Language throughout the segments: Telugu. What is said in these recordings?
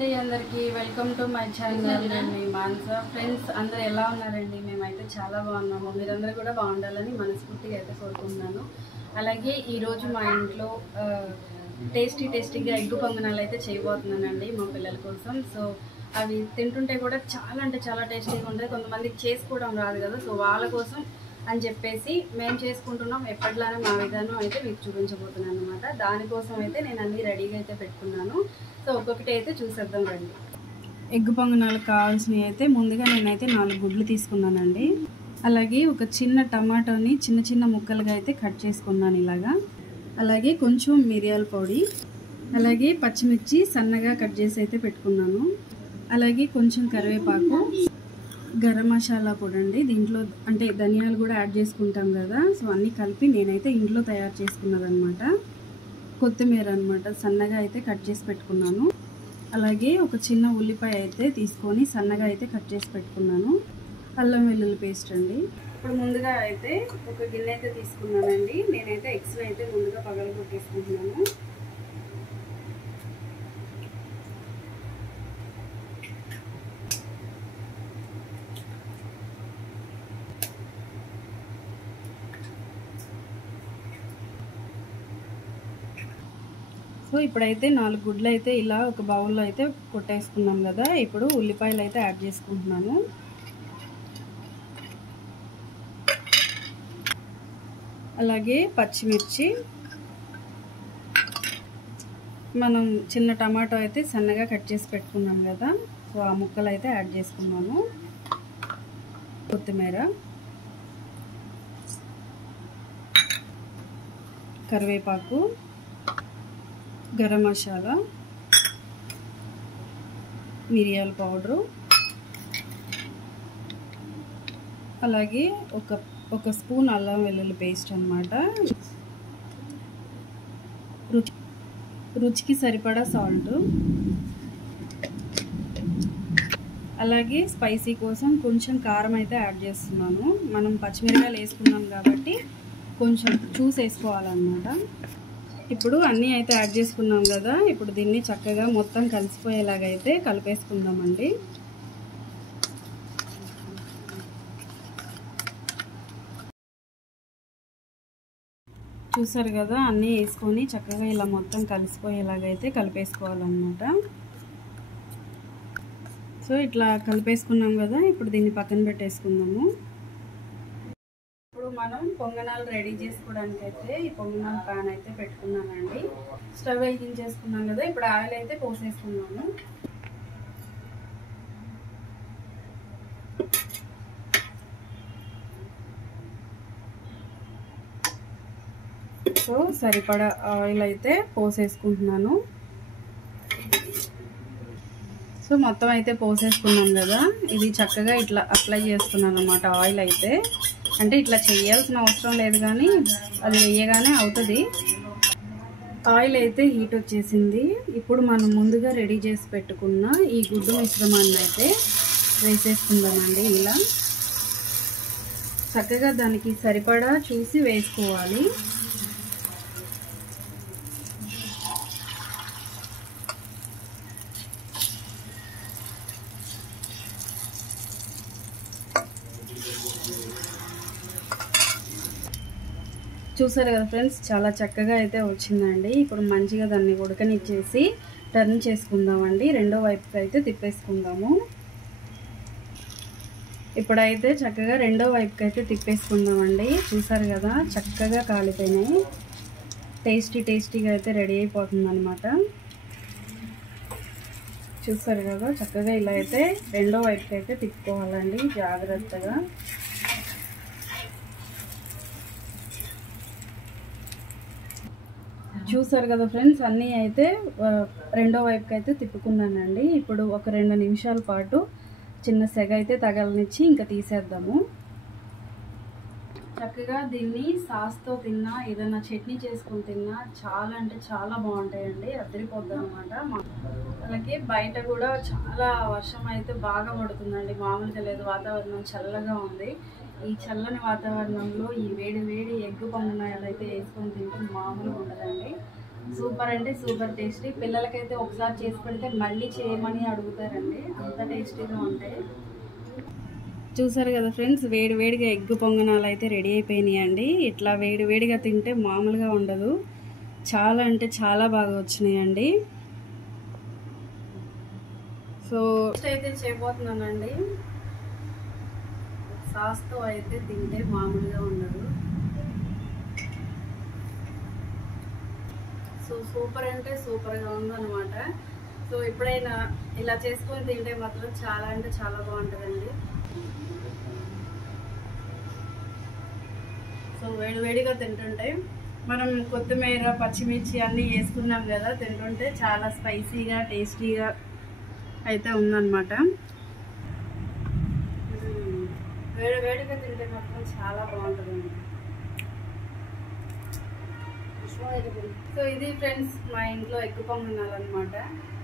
అందరికీ వెల్కమ్ టు మై ఛానల్. నేను మీ మానస. ఫ్రెండ్స్ అందరూ ఎలా ఉన్నారండి? మేమైతే చాలా బాగున్నాము. మీరందరూ కూడా బాగుండాలని మనస్ఫూర్తిగా అయితే కోరుకుంటున్నాను. అలాగే ఈరోజు మా ఇంట్లో టేస్టీగా ఎగ్గు పొంగనాలు అయితే చేయబోతున్నానండి మా పిల్లల కోసం. సో అవి తింటుంటే కూడా చాలా అంటే చాలా టేస్టీగా ఉంటాయి. కొంతమందికి చేసుకోవడం రాదు కదా, సో వాళ్ళ కోసం అని చెప్పేసి మేము చేసుకుంటున్నాం. ఎప్పటిలానే మా విధానం అయితే మీకు చూపించబోతున్నాను అనమాట. దానికోసం అయితే నేను అన్నీ రెడీగా అయితే పెట్టుకున్నాను. సో ఒక్కొక్కటి అయితే చూసేద్దాం రండి. ఎగ్గు పొంగనాలకు కావాల్సినవి అయితే ముందుగా నేనైతే 4 గుడ్లు తీసుకున్నానండి. అలాగే ఒక చిన్న టమాటోని చిన్న ముక్కలుగా అయితే కట్ చేసుకున్నాను ఇలాగా. అలాగే కొంచెం మిరియాల పొడి, అలాగే పచ్చిమిర్చి సన్నగా కట్ చేసి అయితే పెట్టుకున్నాను. అలాగే కొంచెం కరివేపాకు, గరం మసాలా పొడి అండి. దీంట్లో అంటే ధనియాలు కూడా యాడ్ చేసుకుంటాం కదా, సో అన్నీ కలిపి నేనైతే ఇంట్లో తయారు చేసుకున్నదనమాట. కొత్తిమీర అనమాట, సన్నగా అయితే కట్ చేసి పెట్టుకున్నాను. అలాగే ఒక చిన్న ఉల్లిపాయ అయితే తీసుకొని సన్నగా అయితే కట్ చేసి పెట్టుకున్నాను. అల్లం వెల్లుల్లి పేస్ట్ అండి. ఇప్పుడు ముందుగా అయితే ఒక గిన్నె అయితే తీసుకున్నానండి. నేనైతే ఎగ్స్ని అయితే ముందుగా పగలగొట్టేసుకుంటున్నాను. సో ఇప్పుడైతే 4 గుడ్లు అయితే ఇలా ఒక బౌల్లో అయితే కొట్టేసుకున్నాం కదా. ఇప్పుడు ఉల్లిపాయలు అయితే యాడ్ చేసుకుంటున్నాను. అలాగే పచ్చిమిర్చి, మనం చిన్న టమాటో అయితే సన్నగా కట్ చేసి పెట్టుకున్నాం కదా, సో ఆ ముక్కలు అయితే యాడ్ చేసుకున్నాను. కొత్తిమీర, కరివేపాకు, గరం మసాలా, మిరియాల పౌడరు, అలాగే ఒక స్పూన్ అల్లం వెల్లుల్లి పేస్ట్ అన్నమాట. రుచికి సరిపడా సాల్ట్, అలాగే స్పైసీ కోసం కొంచెం కారం అయితే యాడ్ చేస్తున్నాను. మనం పచ్చిమిరపకాయలు వేసుకున్నాం కాబట్టి కొంచెం చూసి వేసుకోవాలన్నమాట. ఇప్పుడు అన్నీ అయితే యాడ్ చేసుకున్నాం కదా, ఇప్పుడు దీన్ని చక్కగా మొత్తం కలిసిపోయేలాగైతే కలిపేసుకుందామండి. చూసారు కదా, అన్నీ వేసుకొని చక్కగా ఇలా మొత్తం కలిసిపోయేలాగైతే కలిపేసుకోవాలన్నమాట. సో ఇట్లా కలిపేసుకున్నాం కదా, ఇప్పుడు దీన్ని పక్కన పెట్టేసుకుందాము. ఇప్పుడు మనం పొంగనాలు రెడీ చేసుకోవడానికి అయితే ఈ పొంగనాల ప్యాన్ అయితే పెట్టుకున్నానండి. స్టవ్ వెలిగించేసుకున్నాం కదా, ఇప్పుడు ఆయిల్ అయితే పోసేసుకున్నాను. సో సరిపడా ఆయిల్ అయితే పోసేసుకుంటున్నాను. సో మొత్తం అయితే పోసేసుకున్నాం కదా, ఇది చక్కగా ఇట్లా అప్లై చేస్తున్నాను అన్నమాట. ఆయిల్ అయితే అంటే ఇట్లా చేయాల్సిన అవసరం లేదు, కానీ అది వేయగానే అవుతుంది. ఆయిల్ అయితే హీట్ వచ్చేసింది. ఇప్పుడు మనం ముందుగా రెడీ చేసి పెట్టుకున్న ఈ గుడ్డు మిశ్రమాన్ని అయితే వేసేసుకుందామండి. ఇలా చక్కగా దానికి సరిపడా చూసి వేసుకోవాలి. చూసారు కదా ఫ్రెండ్స్, చాలా చక్కగా అయితే వచ్చిందండి. ఇప్పుడు మంచిగా దాన్ని ఉడకనిచ్చేసి టర్న్ చేసుకుందామండి. రెండో వైపుకి అయితే తిప్పేసుకుందాము. ఇప్పుడైతే చక్కగా రెండో వైపుకి అయితే తిప్పేసుకుందామండి. చూసారు కదా, చక్కగా కాలిపోయినాయి. టేస్టీగా అయితే రెడీ అయిపోతుంది అనమాట. చూసారు కదా, చక్కగా ఇలా అయితే రెండో వైపుకి అయితే తిప్పుకోవాలండి జాగ్రత్తగా. చూసారు కదా ఫ్రెండ్స్, అన్నీ అయితే రెండో వైపుకి అయితే తిప్పుకున్నానండి. ఇప్పుడు ఒక 2 నిమిషాల పాటు చిన్న సెగ అయితే తగలనిచ్చి ఇంకా తీసేద్దాము. చక్కగా దీన్ని సాస్తో తిన్నా, ఏదైనా చట్నీ చేసుకొని తిన్నా చాలా అంటే చాలా బాగుంటాయండి. అదిరిపోద్ది అనమాట. అలాగే బయట కూడా చాలా వర్షం అయితే బాగా పడుతుందండి, మామూలుగా లేదు. వాతావరణం చల్లగా ఉంది. ఈ చల్లని వాతావరణంలో ఈ వేడి ఎగ్గు పొంగనాలు అయితే వేసుకొని తింటే మామూలుగా ఉండదండి. సూపర్ అంటే సూపర్ టేస్టీ. పిల్లలకైతే ఒకసారి చేసి పెడితే మళ్ళీ చేయమని అడుగుతారండి, అంత టేస్టీగా ఉంటాయి. చూసారు కదా ఫ్రెండ్స్, వేడి వేడిగా ఎగ్ పొంగనాలు అయితే రెడీ అయిపోయినాయి అండి. ఇట్లా వేడి వేడిగా తింటే మామూలుగా ఉండదు, చాలా అంటే చాలా బాగా వచ్చినాయండి. సో అయితే చేయబోతున్నానండి. సాస్తో అయితే తింటే మామూలుగా ఉండదు. సో సూపర్ అంటే సూపర్గా ఉందన్నమాట. సో ఎప్పుడైనా ఇలా చేసుకొని తింటే మాత్రం చాలా అంటే చాలా బాగుంటుందండి. సో వేడివేడిగా తింటుంటే మనం కొత్తిమీర పచ్చిమిర్చి అన్నీ వేసుకున్నాం కదా, తింటుంటే చాలా స్పైసీగా టేస్టీగా అయితే ఉందన్నమాట. వేడివేడిగా తింటే మాత్రం చాలా బాగుంటుందండి. సో ఇది ఫ్రెండ్స్ మా ఇంట్లో ఎగ్ పొంగనాలు అనమాట.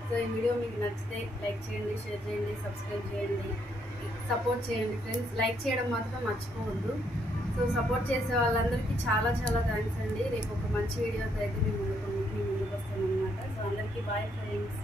సో ఈ వీడియో మీకు నచ్చితే లైక్ చేయండి, షేర్ చేయండి, సబ్స్క్రైబ్ చేయండి, సపోర్ట్ చేయండి ఫ్రెండ్స్. లైక్ చేయడం మాత్రం మర్చిపోవద్దు. సో సపోర్ట్ చేసే వాళ్ళందరికీ చాలా చాలా థ్యాంక్స్ అండి. రేపు ఒక మంచి వీడియోతో అయితే మీ ముందుకు వస్తాను అనమాట. సో అందరికీ బాయ్ ఫ్రెండ్స్.